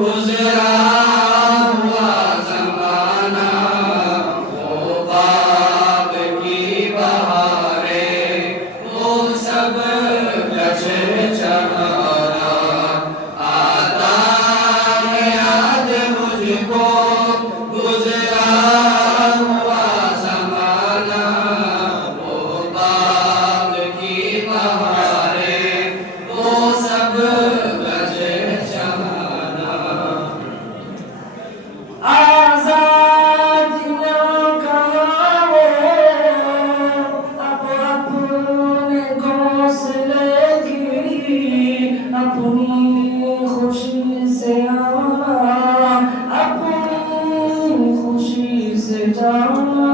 गुजरा हुआ ज़माना, वो बाग की बहारें, वो सब लचलचाना, आता है याद मुझको गुजरा हुआ ज़माना, वो बाग की बहारें, वो सब लचलचाना। आज़ादियाँ कहाँ अब अपने घोंसले की, अपनी खुशी से आना, अपनी खुशी से जाना।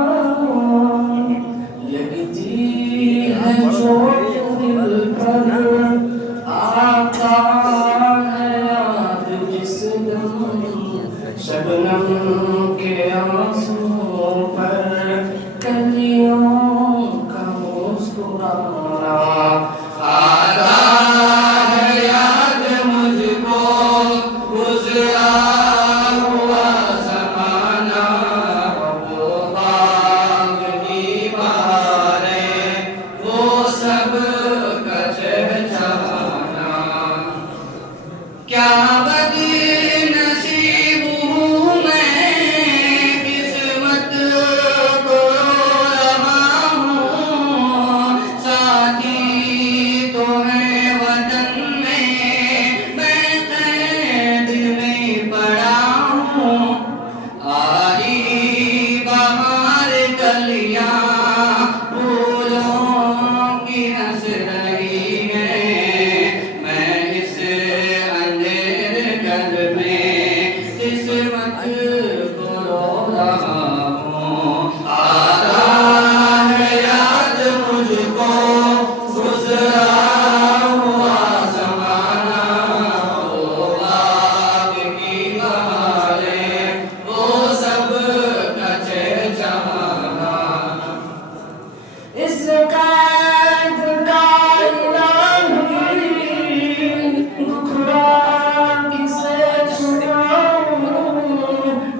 लगती है चोट दिल पर, आता है याद जिस दिन शबनम के आंसुओं पर कलियों का मुस्कुराना। आता है याद मुझको गुजरा हुआ ज़माना, वो बाग की बहारें, वो सब का चहचहाना। क्या बदनसीब हूँ मैं, किस्मत को रहा हूँ, साथी तो है वतन में, मैं कैद में पड़ा हूँ। आई बहार कलियाँ फूलों की हंस रही हैं, मैं इस अंधेरे घर में किस्मत को रो रहा हूँ। आता है याद मुझको गुजरा हुआ ज़माना, वो बाग की बहारें, वो सब का चहचहाना। इस कैद का इलाही दुखड़ा किसे छुड़ाऊं,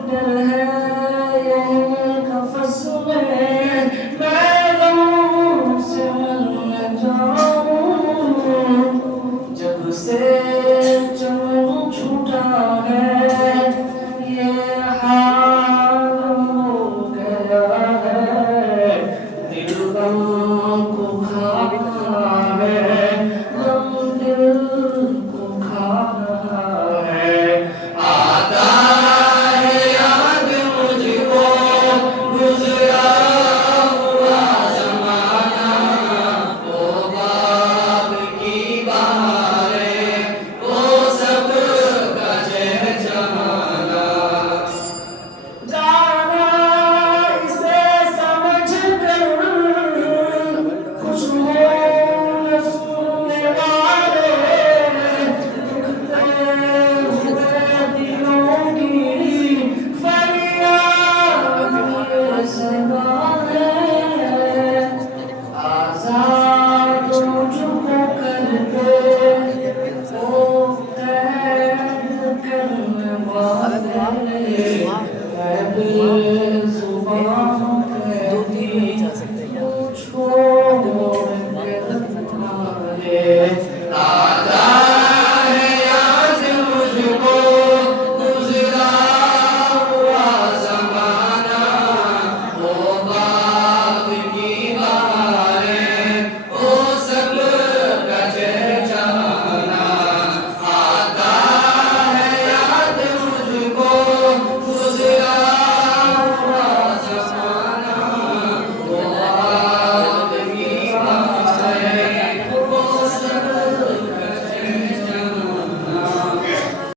डर है यहीं कफ़स में मैं गम से मर जाऊं। जब से चमन छूटा है ये हाल हो गया है, दिल गम को खाता है, गम दिल को खा रहा है। आता है याद मुझको गुजरा हुआ ज़माना, वो बाग की बहारें, वो सब का चहचहाना। जाना इसे समझ कर खुशबू सुनने वाले, दुखते हुए दिलों की फरियाद ये सदा है। आज़ाद मुझको करके वो कैद करने वाले,